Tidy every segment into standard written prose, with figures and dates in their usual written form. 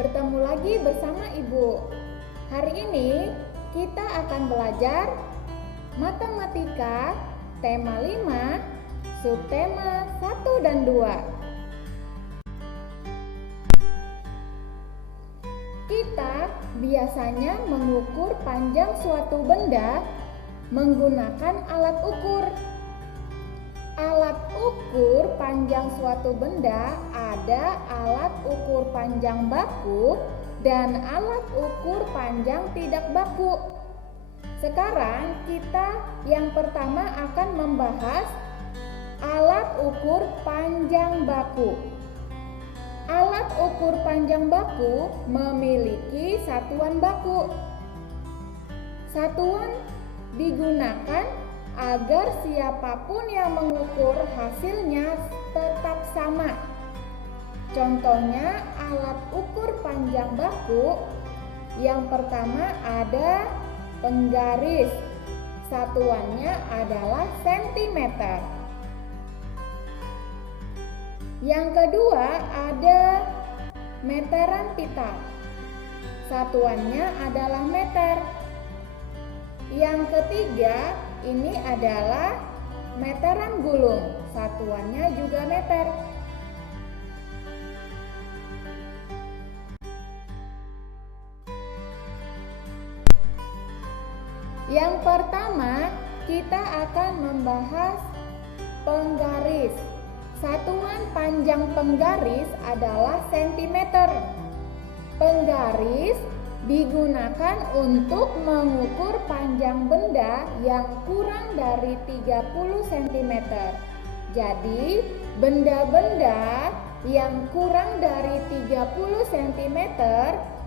bertemu lagi bersama Ibu. Hari ini kita akan belajar matematika tema 5, subtema 1 dan 2. Kita biasanya mengukur panjang suatu benda menggunakan alat ukur. Alat ukur panjang suatu benda ada alat ukur panjang baku dan alat ukur panjang tidak baku. Sekarang kita yang pertama akan membahas alat ukur panjang baku. Alat ukur panjang baku memiliki satuan baku. Satuan digunakan agar siapapun yang mengukur hasilnya tetap sama. Contohnya alat ukur panjang baku yang pertama ada penggaris. Satuannya adalah sentimeter. Yang kedua ada meteran pita. Satuannya adalah meter. Yang ketiga ini adalah meteran gulung. Satuannya juga meter. Yang pertama kita akan membahas penggaris. Satuan panjang penggaris adalah sentimeter. Penggaris digunakan untuk mengukur panjang benda yang kurang dari 30 cm. Jadi, benda-benda yang kurang dari 30 cm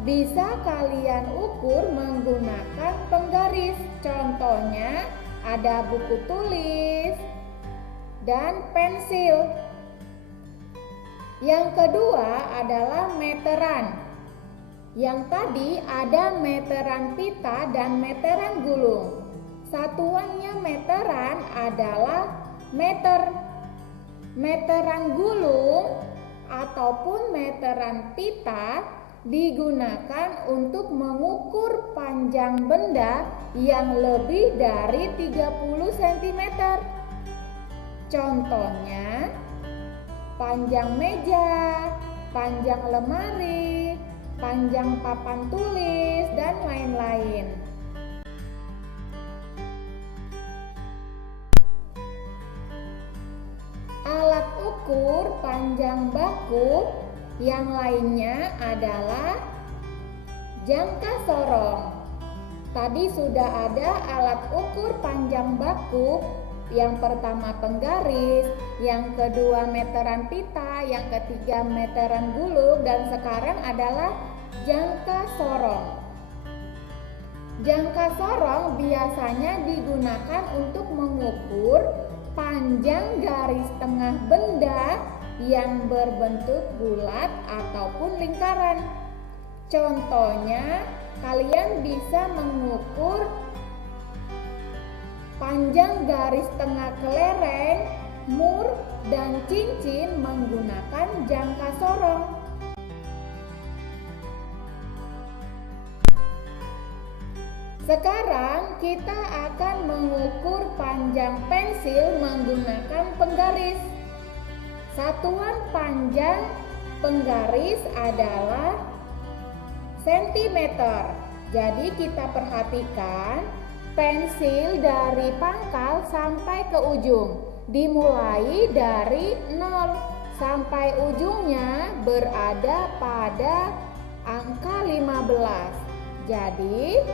bisa kalian ukur menggunakan penggaris. Contohnya ada buku tulis dan pensil. Yang kedua adalah meteran. Yang tadi ada meteran pita dan meteran gulung. Satuannya meteran adalah meter. Meteran gulung ataupun meteran pita digunakan untuk mengukur panjang benda yang lebih dari 30 cm. Contohnya panjang meja, panjang lemari, panjang papan tulis, dan lain-lain. Alat ukur panjang baku yang lainnya adalah jangka sorong. Tadi sudah ada alat ukur panjang baku. Yang pertama penggaris, yang kedua meteran pita, yang ketiga meteran gulung, dan sekarang adalah jangka sorong. Jangka sorong biasanya digunakan untuk mengukur panjang garis tengah benda yang berbentuk bulat ataupun lingkaran. Contohnya, kalian bisa mengukur panjang garis tengah kelereng, mur, dan cincin menggunakan jangka sorong. Sekarang kita akan mengukur panjang pensil menggunakan penggaris. Satuan panjang penggaris adalah sentimeter. Jadi kita perhatikan pensil dari pangkal sampai ke ujung, dimulai dari 0 sampai ujungnya berada pada angka 15. Jadi,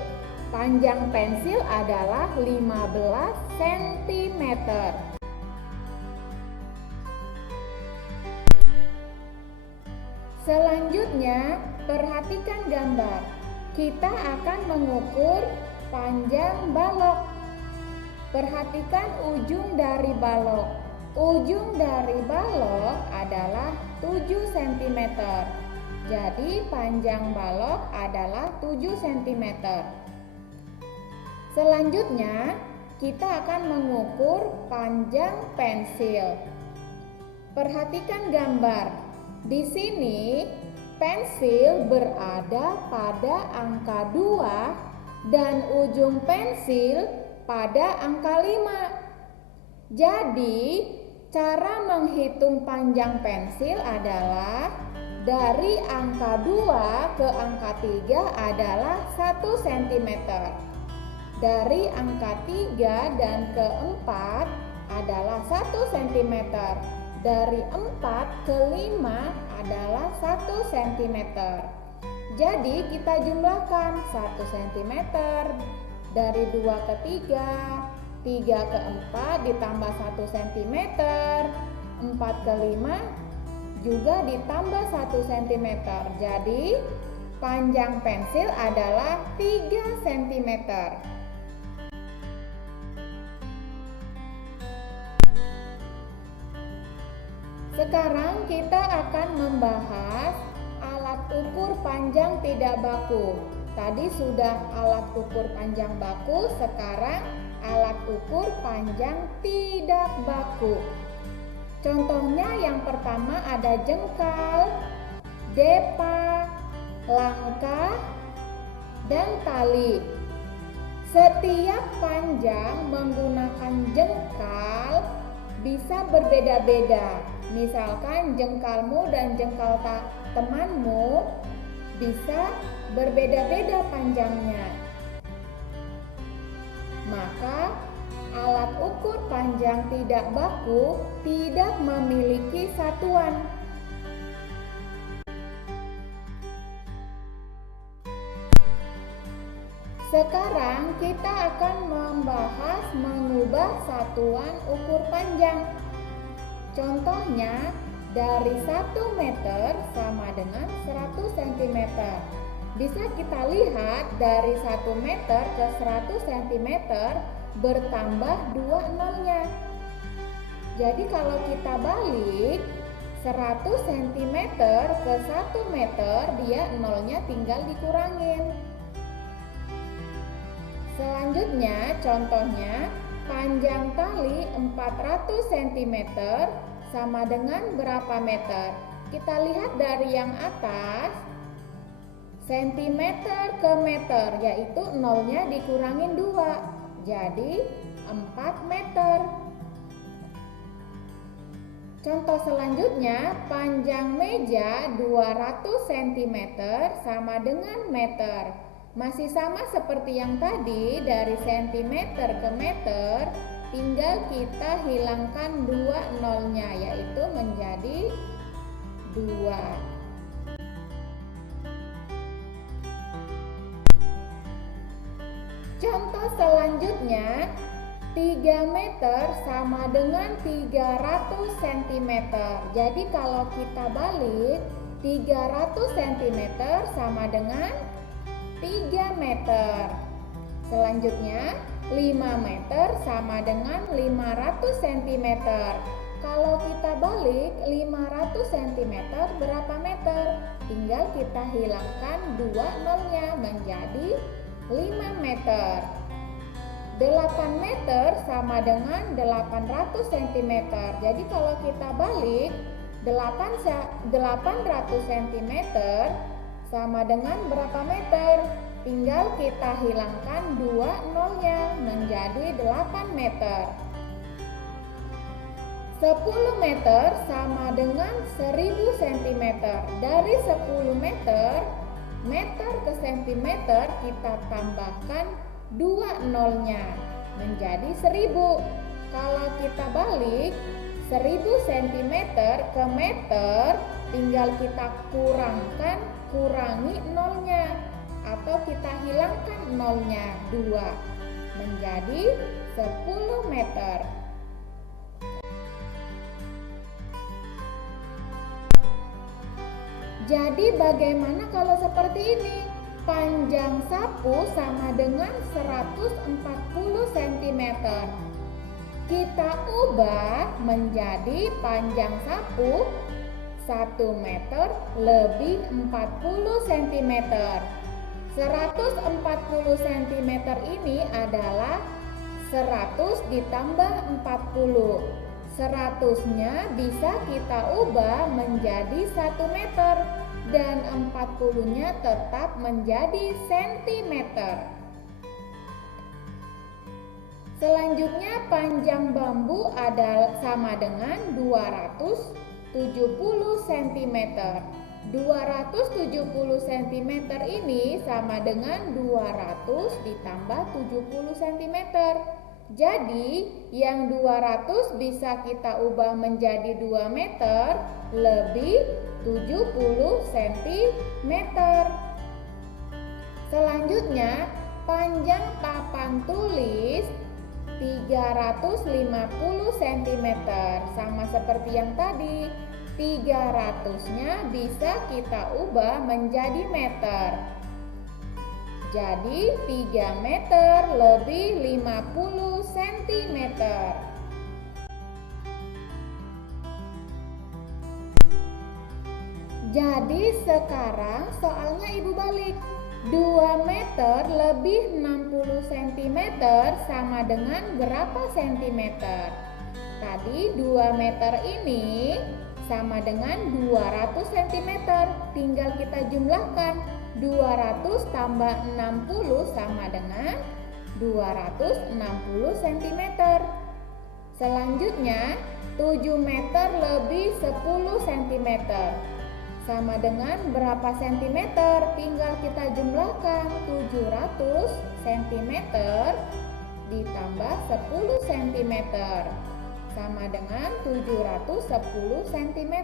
panjang pensil adalah 15 cm. Selanjutnya, perhatikan gambar. Kita akan mengukur panjang balok. Perhatikan ujung dari balok. Ujung dari balok adalah 7 cm. Jadi panjang balok adalah 7 cm. Selanjutnya kita akan mengukur panjang pensil. Perhatikan gambar. Di sini pensil berada pada angka 2 dan ujung pensil pada angka 5. Jadi, cara menghitung panjang pensil adalah dari angka 2 ke angka 3 adalah 1 cm. Dari angka 3 dan ke 4 adalah 1 cm. Dari 4 ke 5 adalah 1 cm. Jadi kita jumlahkan 1 cm dari 2 ke 3, 3 ke 4 ditambah 1 cm, 4 ke 5 juga ditambah 1 cm. Jadi panjang pensil adalah 3 cm. Sekarang kita akan membahas alat ukur panjang tidak baku. Tadi sudah alat ukur panjang baku, sekarang alat ukur panjang tidak baku. Contohnya yang pertama ada jengkal, depa, langkah, dan tali. Setiap panjang menggunakan jengkal bisa berbeda-beda. Misalkan jengkalmu dan jengkal temanmu bisa berbeda-beda panjangnya. Maka alat ukur panjang tidak baku tidak memiliki satuan. Sekarang kita akan membahas mengubah satuan ukur panjang. Contohnya, dari 1 meter sama dengan 100 cm. Bisa kita lihat dari 1 meter ke 100 cm bertambah 2 nolnya. Jadi kalau kita balik 100 cm ke 1 meter, dia nolnya tinggal dikurangin. Selanjutnya, contohnya panjang tali 400 cm sama dengan berapa meter? Kita lihat dari yang atas, sentimeter ke meter, yaitu nolnya dikurangin 2, jadi 4 meter. Contoh selanjutnya, panjang meja 200 cm sama dengan meter. Masih sama seperti yang tadi, dari sentimeter ke meter, tinggal kita hilangkan 2 nolnya, yaitu menjadi 2. Contoh selanjutnya, 3 meter sama dengan 300 cm. Jadi kalau kita balik, 300 cm sama dengan 3 meter. Selanjutnya, 5 meter sama dengan 500 cm. Kalau kita balik 500 cm berapa meter? Tinggal kita hilangkan 2 nolnya menjadi 5 meter. 8 meter sama dengan 800 cm. Jadi kalau kita balik 800 cm sama dengan berapa meter? Tinggal kita hilangkan 2 nolnya menjadi 8 meter. 10 meter sama dengan 1000 cm. Dari 10 meter ke centimeter kita tambahkan 2 nolnya menjadi 1000. Kalau kita balik 1000 cm ke meter, tinggal kita kurangi nolnya atau kita hilangkan nolnya 2 menjadi 10 meter. Jadi bagaimana kalau seperti ini? Panjang sapu sama dengan 140 cm. Kita ubah menjadi panjang sapu 1 meter lebih 40 cm. 140 cm ini adalah 100 ditambah 40. 100-nya bisa kita ubah menjadi 1 meter. dan 40-nya tetap menjadi sentimeter. Selanjutnya panjang bambu sama dengan 270 cm. 270 cm ini sama dengan 200 ditambah 70 cm. Jadi yang 200 bisa kita ubah menjadi 2 meter lebih 70 cm. Selanjutnya panjang papan tulis 350 cm, sama seperti yang tadi. 300-nya bisa kita ubah menjadi meter. Jadi 3 meter lebih 50 cm. Jadi sekarang soalnya Ibu balik. 2 meter lebih 60 cm sama dengan berapa sentimeter? Tadi 2 meter ini sama dengan 200 cm. Tinggal kita jumlahkan. 200 tambah 60 sama dengan 260 cm. Selanjutnya 7 meter lebih 10 cm. Sama dengan berapa sentimeter? Tinggal kita jumlahkan. 700 cm ditambah 10 cm sama dengan 710 cm.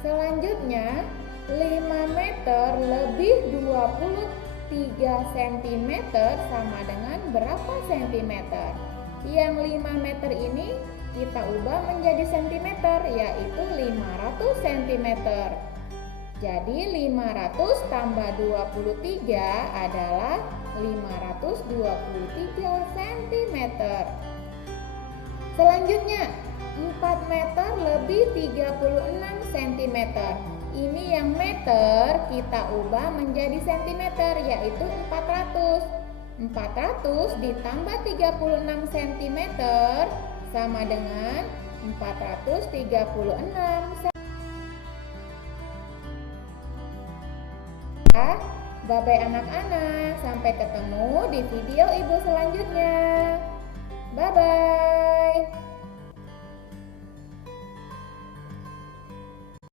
Selanjutnya 5 meter lebih 23 cm sama dengan berapa sentimeter? Yang 5 meter ini kita ubah menjadi sentimeter, yaitu 500 cm. Jadi 500 tambah 23 adalah 523 cm. Selanjutnya 4 meter lebih 36 cm. Ini yang meter kita ubah menjadi sentimeter, yaitu 400. 400 ditambah 36 cm sama dengan 436 cm. Bye-bye anak-anak, sampai ketemu di video Ibu selanjutnya. Bye-bye.